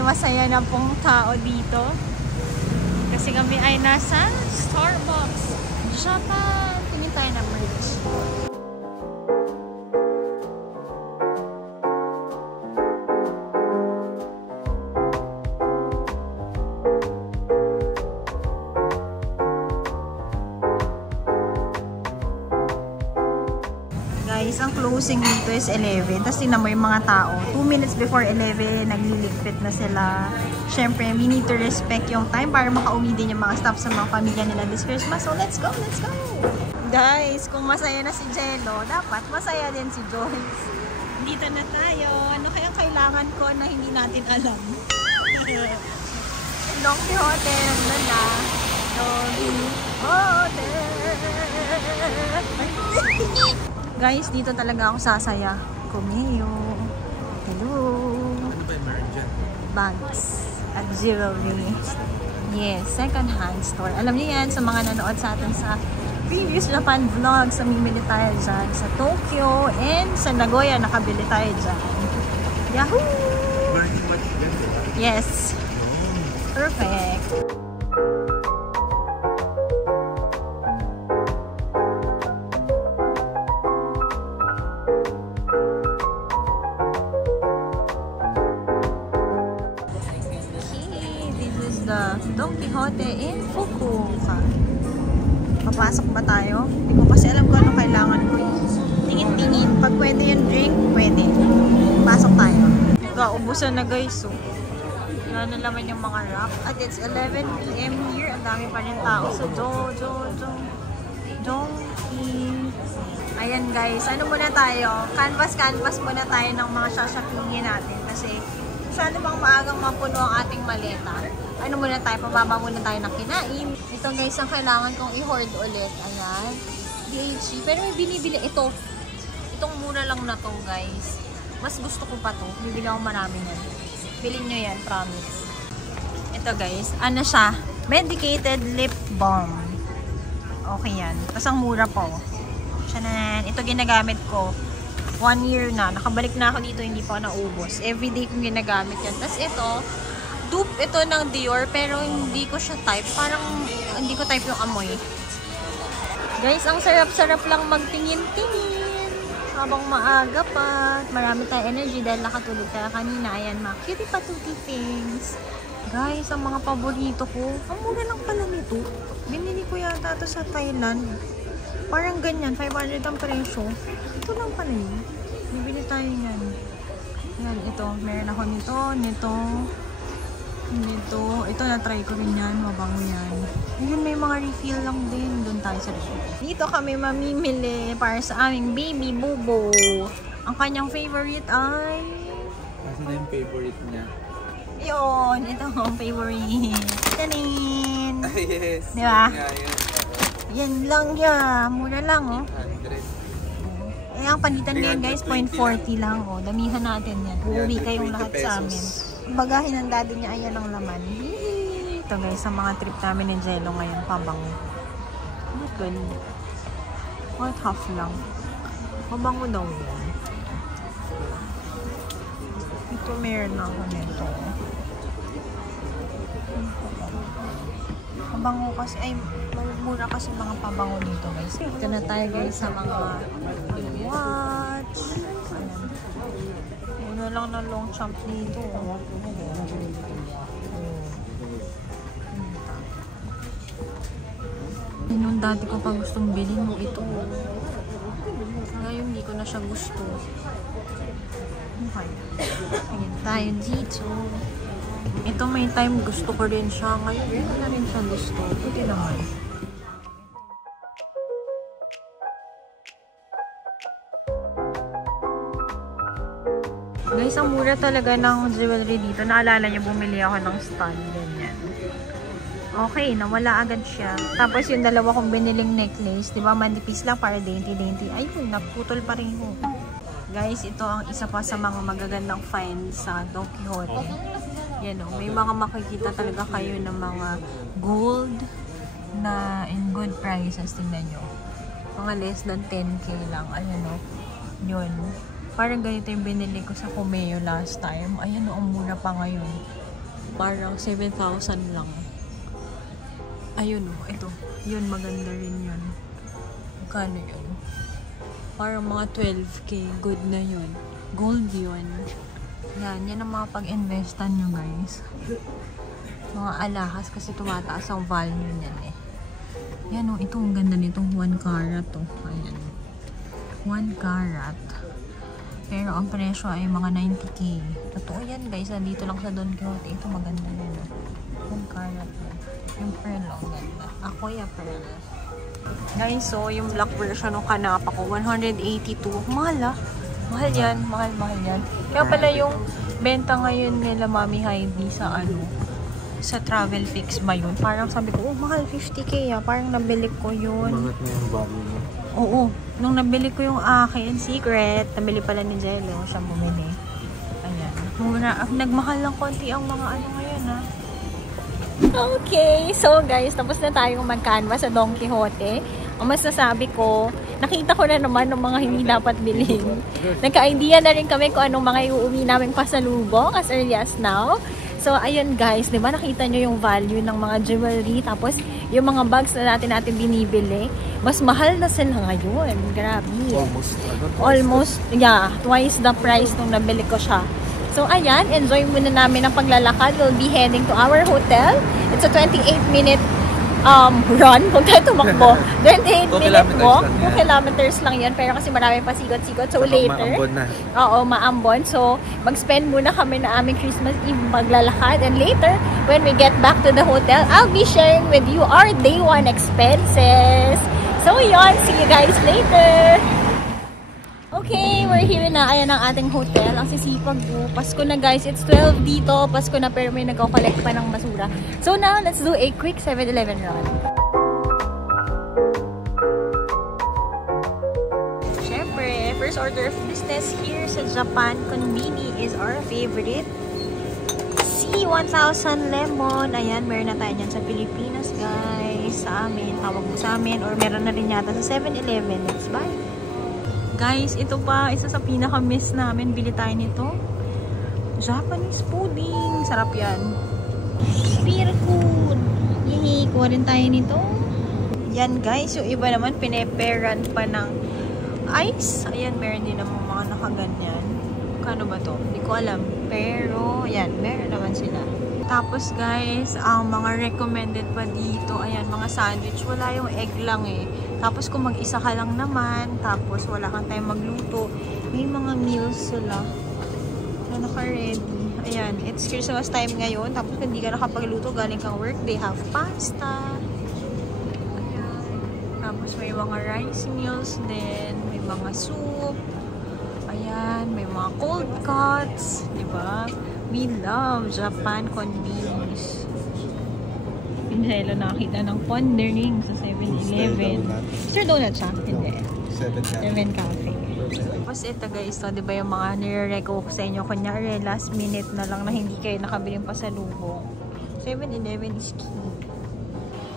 may masaya na pong tao dito. Kasi kami ay nasa Starbucks, Japan. Tingin tayo ng merch. Guys, ang closing dito is 11. Tapos tingnan mo yung mga tao. 2 minutes before 11, nagliligpit na sila. Siyempre, we need to respect yung time para makauwi din yung mga staff sa mga pamilya nila this Christmas. So, let's go! Let's go! Guys, kung masaya na si Jello, dapat masaya din si Joyce. Dito na tayo. Ano kayang kailangan ko na hindi natin alam? Don Quixote, nandun na. Don Quixote. Guys, dito talaga ako sasaya. Kumeo. Hello. Ano ba yung meron dyan? Bags at jewelry. Yes, second-hand store. Alam niyo yan, sa mga nanood sa atin sa previous Japan vlogs, mamimili tayo dyan. Sa Tokyo and sa Nagoya, nakabili tayo dyan. Yahoo! Very much dyan, diba? Yes. Perfect. Don Quixote in Fukuoka. Papasok ba tayo? Hindi ko kasi alam kung ano kailangan ko. Tingin-tingin. Pag pwede yung drink, pwede. Pasok tayo. Kaubusan na guys. So, wala na naman yung mga wrap. At it's 11 PM here. Ang dami pa rin tao. So, Donki. Ayan guys. Ano muna tayo? Canvas muna tayo ng mga sasapingin natin. Kasi, sana bang maagang mapuno ang ating maleta? Ano muna tayo? Pababa muna tayo ng kinain. Ito guys, ang kailangan kong i-hoard ulit. Ayan. DHC. Pero may binibili ito. Itong mura lang na to guys. Mas gusto ko pa to. Bibili ako marami yan. Bilhin nyo yan, promise. Ito guys. Ano siya? Medicated lip balm. Okay yan. Tapos ang mura po. Siya. Ito ginagamit ko. 1 year na. Nakabalik na ako dito. Hindi pa ako naubos. Everyday kong ginagamit yan. Tapos ito, dupe ito ng Dior, pero hindi ko siya type. Parang hindi ko type yung amoy. Guys, ang sarap-sarap lang magtingin-tingin habang maaga pa. Marami tayong energy dahil nakatulog tayo kanina. Ayan, mga cutie patuti things. Guys, ang mga paborito ko. Ang mura lang pala nito. Binili ko yata ito sa Thailand. Parang ganyan, 500 ang presyo. Ito lang pala yun. Bibili tayo yan. Yan, ito. Meron ako nito. Ito na-try ko rin yan. Mabango yan. Ayun, may mga refill lang din. Doon tayo sa refill. Dito kami mamimili para sa aming baby Bubo. Ang kanyang favorite ay... Kasi na yung favorite niya. Yun, ito ang favorite. Tanin! Yes! Diba? Yeah, yes. Yan lang yan. Mura lang, oh. 100. Eh, ang palitan ngayon guys, 0.40 lang, oh. Damihan natin yan. Uuwi kayong lahat sa amin. Bagahin ng daddy niya, ayan ang laman. Ito guys, sa mga trip namin ni Jello ngayon, pabango. Good. What half lang. Mabango daw yan. Ito meron na ako nito. Mabango kasi, ay, mura kasi mga pabango dito guys. Ito na tayo guys sa mga watch. Ayan. Muna lang na long champ dito. Nung dati ko pa gustong bilhin mo ito. Ngayon hindi ko na siya gusto. Okay. Ayan tayo dito. Ito may time gusto ko rin siya. Ngayon hindi ko na rin siya gusto. Puti naman. Guys, ang mura talaga ng jewelry dito. Naalala niyo, bumili ako ng stand. Ganyan. Okay, nawala agad siya. Tapos yung dalawa kong biniling necklace, di ba, manipis lang para dainty-dainty. Ayun, naputol pa rin ko. Guys, ito ang isa pa sa mga magagandang finds sa Don Quixote. Yan o, may mga makikita talaga kayo ng mga gold na in good prices. Tingnan nyo. Mga less than 10k lang. Ayan o. Yun. Parang ganito yung binili ko sa Kumeo last time. Ayan o, ang mura pa ngayon. Parang 7,000 lang. Ayun o, ito. Yun, maganda rin yun. Magkano yun? Parang mga 12K. Good na yun. Gold yun. Yan ang mga pag-investan nyo, guys. Mga alahas kasi tumataas ang value niyan eh. Yan o, ito ang ganda nitong 1 carat o. Ayan. 1 carat. Pero ang presyo ay mga 90K. Totoo yan, guys. Nandito lang sa Don Quixote. Ito maganda yan o. 1 carat yan. Yung pearl o, ganda. Akoya pearl. Guys, so yung black version ng kanapa ko, 182. Mahal ah. Mahal yan. Mahal yan. Kaya pala yung benta ngayon nila Mami Heidi sa sa Travel Fix ba yun? Parang sabi ko, oh mahal, 50K ah. Parang nabili ko yun. Mangat na yung value mo. Oo. Nung nabili ko yung akin, secret, nabili pala ni Jello, siya bumili. Ayan. Nagmahal lang konti ang mga ngayon ha. Okay, so guys, tapos na tayong mag-canvas sa Don Quixote. Ang mas nasabi ko, nakita ko na naman ng mga hindi dapat bilhin. Nagka-idea na rin kami kung anong mga iuwi naming pasalubong as early as now. So, ayun guys, di ba nakita nyo yung value ng mga jewelry, tapos yung mga bags na natin binibili, mas mahal na sila ngayon. Grabe. Almost, yeah, twice the price nung nabili ko siya. So, ayan, enjoy muna namin ang paglalakad. We'll be heading to our hotel. It's a 28-minute run. Huwag tayo tumakbo. 28-minute walk. 2 kilometers lang yan. Pero kasi marami pa sigot-sigot. So, later. Maambon na. Oo, maambon. So, mag-spend muna kami na aming Christmas Eve maglalakad. And later, when we get back to the hotel, I'll be sharing with you our day 1 expenses. So, yun. See you guys later. Okay, we're here na. Ayan ang ating hotel. Ang sisipag po. Pasko na guys. It's 12 dito. Pasko na pero may nagko-collect pa ng basura. So now, let's do a quick 7-Eleven run. Siyempre, first order of business here sa Japan, konbini is our favorite. C1000 lemon. Ayan, meron na tayo dyan sa Pilipinas guys. Sa amin. Tawag mo sa amin. Or meron na rin yata sa 7-Eleven. Let's buy. Guys, ito pa, isa sa pinaka-miss namin. Bili tayo nito. Japanese pudding. Sarap yan. Very good. Yay, kuha rin tayo nito. Yan guys, yung iba naman pineperan pa ng ice. Ayan, meron din naman mga nakaganyan. Kano ba to? Hindi ko alam. Pero, yan, meron naman sila. Tapos guys, ang mga recommended pa dito, ayan, mga sandwich. Wala yung egg lang eh. Tapos kung mag-isa ka lang naman, tapos wala kang time magluto, may mga meals sila na naka-ready. Ayan, it's Christmas time ngayon. Tapos kung hindi ka nakapagluto, galing kang work, they have pasta. Ayan. Tapos may mga rice meals din. May mga soup. Ayan, may mga cold cuts. Diba? We love Japan convenience. Pinjelo nakita ng pondering sa 7-Eleven. Mr. Donut siya? Hindi. 7 Cafe. Tapos ito guys, so, diba yung mga nire-reco ko sa inyo, kunyari last minute na lang na hindi kayo nakabiling pasalubong. 7-Eleven is key.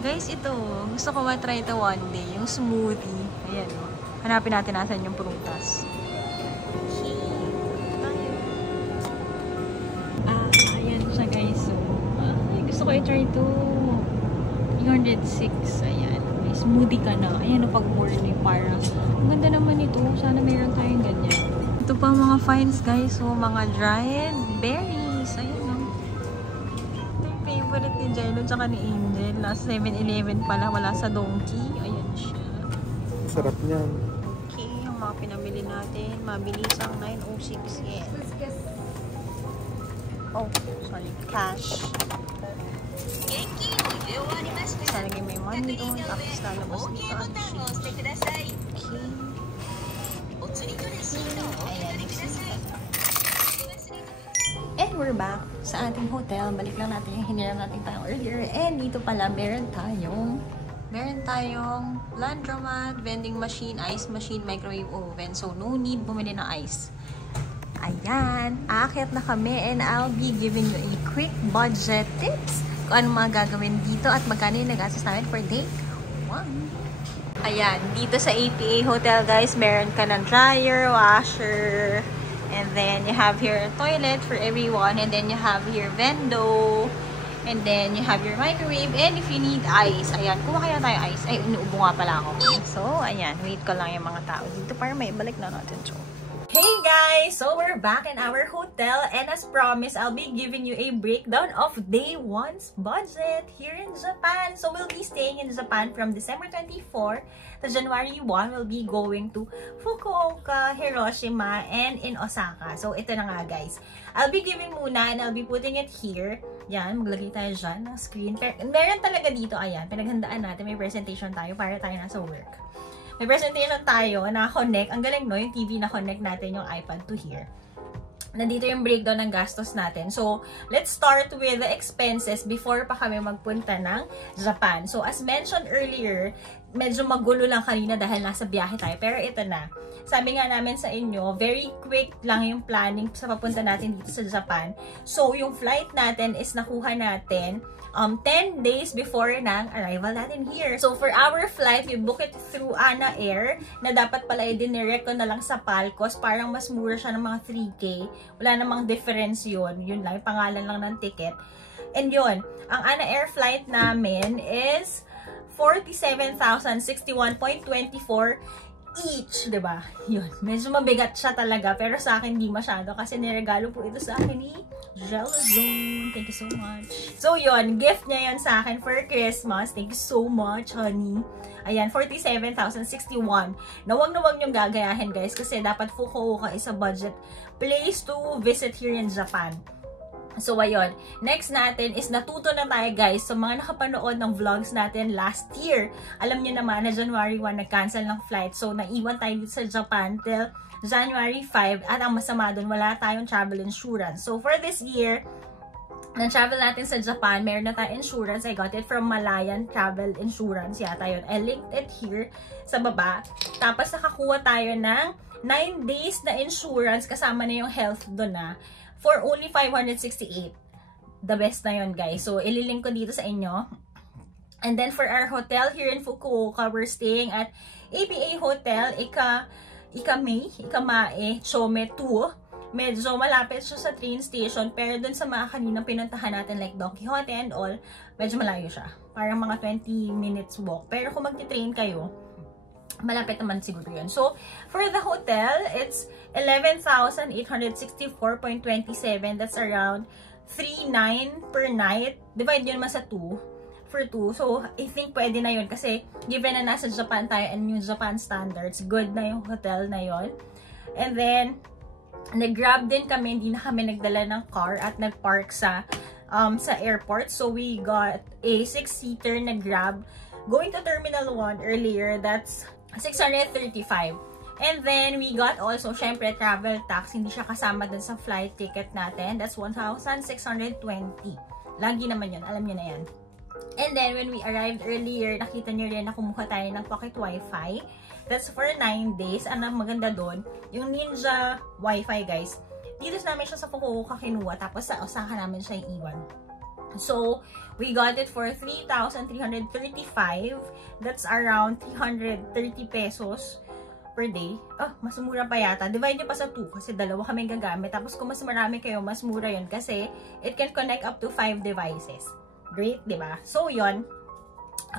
Guys, ito, gusto ko matry ito one day, yung smoothie. Ayan o. Hanapin natin nasan yung prutas. Ayan siya guys. So, gusto ko i-try ito. 306. Ayan. May smoothie ka na. Ayan, pag morning parang. Ang ganda naman ito. Sana mayroon tayong ganyan. Ito pa mga finds guys. So, mga dried berries. Ayan o. Ito yung favorite ni Jello tsaka ni Angel. Nasa 7-Eleven pala. Wala sa Donkey. Ayan siya. Sarap niyan. Okay. Yung mga pinamili natin. Mabilis ang 906 yen. Oh, sorry. Cash. Sarang may money doon, tapos lalabas dito. Okay. And we're back sa ating hotel. Balik lang natin yung hiniram natin tayo earlier. And dito pala, meron tayong laundromat, vending machine, ice machine, microwave oven. So, no need bumili ng ice. Ayan, aakyat na kami and I'll be giving you a quick budget tips kung ano mga gagawin dito at magkano yung nagastos namin for day 1. Ayan, dito sa APA Hotel guys, meron ka ng dryer, washer, And then you have here a toilet for everyone. And then you have here vendo. And then you have your microwave. And if you need ice, ayan, kuha kaya tayo ice. Ay, inuubo nga pala ako. So, ayan, wait ko lang yung mga tao dito para may balik na natin. So, hey guys! So, we're back in our hotel. And as promised, I'll be giving you a breakdown of day 1's budget here in Japan. So, we'll be staying in Japan from December 24 to January 1. We'll be going to Fukuoka, Hiroshima, and in Osaka. So, ito na nga guys. I'll be giving muna and I'll be putting it here. Yan, maglagay tayo dyan ng screen. Meron talaga dito, ayan, pinaghandaan natin. May presentation tayo para tayo nasa work. May presentation tayo na connect. Ang galing no, yung TV na connect natin yung iPad to here. Nandito yung breakdown ng gastos natin. So, let's start with the expenses before pa kami magpunta ng Japan. So, as mentioned earlier, medyo magulo lang kanina dahil nasa biyahe tayo. Pero ito na. Sabi nga namin sa inyo, very quick lang yung planning sa papunta natin dito sa Japan. So, yung flight natin is nakuha natin 10 days before ng arrival natin here. So, for our flight, we book it through ANA Air na dapat pala i-direct ko na lang sa Palcos. Parang mas mura siya ng mga 3K. Wala namang difference yun. Yun lang, yung pangalan lang ng ticket. And yun, ang ANA Air flight namin is 47,061.24 each, diba? Yun. Medyo mabigat siya talaga. Pero sa akin, di masyado. Kasi niregalo po ito sa akin ni Jelazone. Thank you so much. So, yun. Gift niya yun sa akin for Christmas. Thank you so much, honey. Ayan, 47,061. Nawag niyong gagayahin, guys. Kasi dapat Fukuoka is a budget place to visit here in Japan. So, ayun. Next natin is natuto na tayo, guys. So, mga nakapanood ng vlogs natin last year, alam nyo naman na January 1 nag-cancel ng flight. So, naiwan tayo dito sa Japan till January 5. At ang masama dun, wala tayong travel insurance. So, for this year, na-travel natin sa Japan, meron na tayong insurance. I got it from Malayan Travel Insurance. Yata yun. I linked it here sa baba. Tapos, nakakuha tayo ng 9 days na insurance. Kasama na yung health doon na. For only 568. The best na yun, guys. So, ililink ko dito sa inyo. And then, for our hotel here in Fukuoka, we're staying at APA Hotel, Ikamae, Chome 2. Medyo malapit siya sa train station. Pero dun sa mga kaninang pinuntahan natin, like Don Quixote and all, medyo malayo siya. Parang mga 20 minutes walk. Pero kung magti-train kayo, malapit naman siguro yun. So, for the hotel, it's 11,864.27. That's around 3,900 per night. Divide yun naman sa 2. For 2. So, I think pwede na yun. Kasi, given na nasa Japan tayo and yung Japan standards, good na yung hotel na yun. And then, nag-grab din kami. Hindi na kami nagdala ng car at nag-park sa airport. So, we got a 6-seater na grab. Going to Terminal 1 earlier, that's 635. And then, we got also, syempre, travel tax. Hindi siya kasama dun sa flight ticket natin. That's 1,620. Lagi naman yun. Alam nyo na yan. And then, when we arrived earlier, nakita nyo rin na kumuha tayo ng pocket wifi. That's for 9 days. Ang maganda dun, yung Ninja wifi, guys. Dito namin siya sa Fukuoka kinuha. Tapos sa Osaka namin siya iiwan. So, we got it for 3,335. That's around 330 pesos per day. Oh, mas mura pa yata. Divide nyo pa sa 2 kasi dalawa kami gagamit. Tapos kung mas marami kayo, mas mura yun kasi it can connect up to 5 devices. Great, diba? So, yun.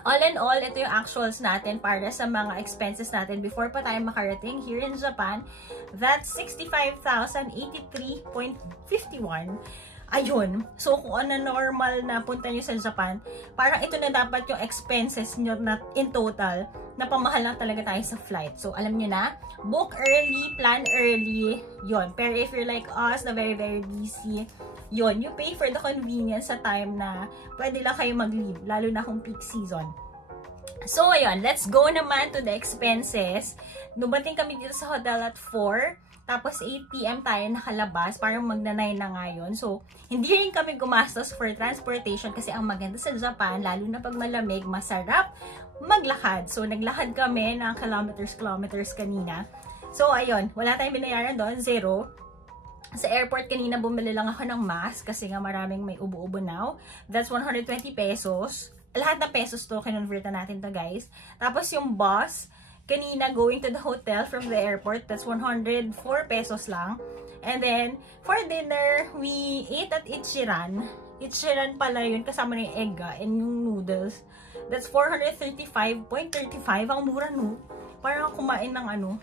All in all, ito yung actuals natin para sa mga expenses natin before pa tayo makarating here in Japan. That's 65,083.51. Ayun. So, kung ano normal na punta nyo sa Japan, parang ito na dapat yung expenses nyo na in total, na pamahal lang talaga tayo sa flight. So, alam nyo na, book early, plan early, yon. Pero if you're like us, na very, very busy, yon, you pay for the convenience sa time na pwede lang kayo mag-leave, lalo na kung peak season. So, ayun, let's go naman to the expenses. Dumating kami dito sa hotel at 4. Tapos 8 PM tayo nakalabas, parang magna-9 na ngayon. So, hindi rin kami gumastos for transportation kasi ang maganda sa Japan, lalo na pag malamig, masarap maglakad. So, naglakad kami ng kilometers kanina. So, ayun, wala tayong binayaran doon, 0. Sa airport kanina, bumili lang ako ng mask kasi nga maraming may ubo-ubo now. That's 120 pesos. Lahat ng pesos to, kinonvert na natin to, guys. Tapos yung bus, kanina going to the hotel from the airport, that's 104 pesos lang. And then, for dinner, we ate at Ichiran. Ichiran pala yun, kasama na yung egga and yung noodles. That's 435.35. Ang mura, no? Parang kumain ng ano.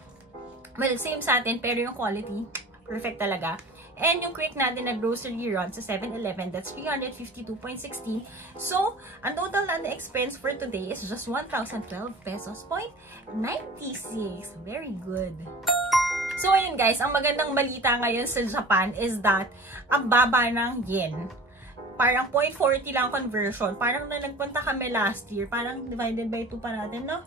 Well, same sa atin, pero yung quality, perfect talaga. And yung quick natin na grocery run sa 7-Eleven, that's 352.16. So, ang total na expense for today is just 1,012 pesos point 96. Very good. So, ayun guys, ang magandang balita ngayon sa Japan is that ang baba ng yen. Parang 0.40 lang conversion. Parang na nagpunta kami last year, parang divided by 2 pa natin, no?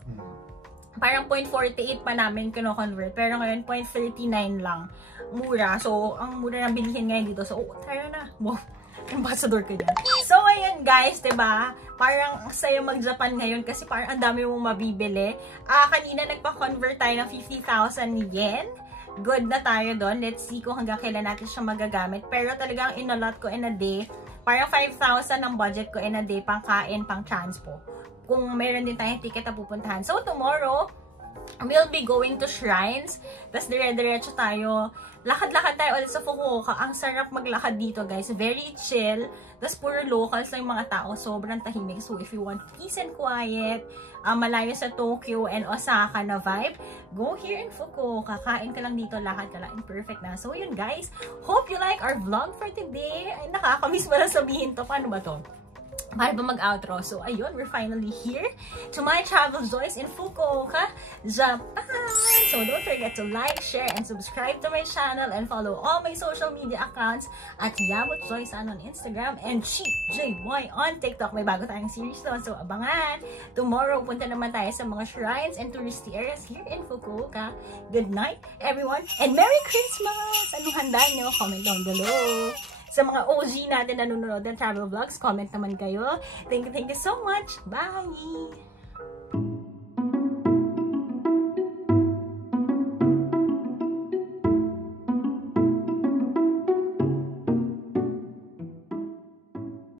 Parang 0.48 pa namin kino-convert. Pero ngayon, 0.39 lang. Mura. So, ang mura na bilhin ngayon dito. So, tayo na. Wow. Ambassador ka dyan. So, ayan guys, diba? Parang saya mag-Japan ngayon kasi parang ang dami mong mabibili. Kanina nagpa-convert tayo ng 50,000 yen. Good na tayo doon. Let's see kung hanggang kailan natin siya magagamit. Pero talagang in-allot ko in a day. Parang 5,000 ang budget ko in a day. Pang kain, pang transpo. Kung meron din tayong ticket na pupuntahan. So, tomorrow, we'll be going to shrines. Tapos, dire-diretso tayo. Lakad-lakad tayo ulit sa Fukuoka. Ang sarap maglakad dito, guys. Very chill. Tapos, puro locals lang yung mga tao. Sobrang tahimik. So, if you want peace and quiet, malayo sa Tokyo and Osaka na vibe, go here in Fukuoka. Kain ka lang dito, lakad ka lang. Perfect na. So, yun, guys. Hope you like our vlog for today. Ay, nakakamiss mo lang sabihin to. Paano ba to? Para ba mag-outro? So, ayun, we're finally here to my travel joys in Fukuoka, Japan! So, don't forget to like, share, and subscribe to my channel and follow all my social media accounts at Yabut Joy-san on Instagram and CheapJY on TikTok. May bago tayong series doon, so abangan! Tomorrow, punta naman tayo sa mga shrines and touristy areas here in Fukuoka. Good night, everyone, and Merry Christmas! Anong handa nyo? Comment down below! Sa mga OG natin na nanonood ng travel vlogs, comment naman kayo. Thank you so much. Bye!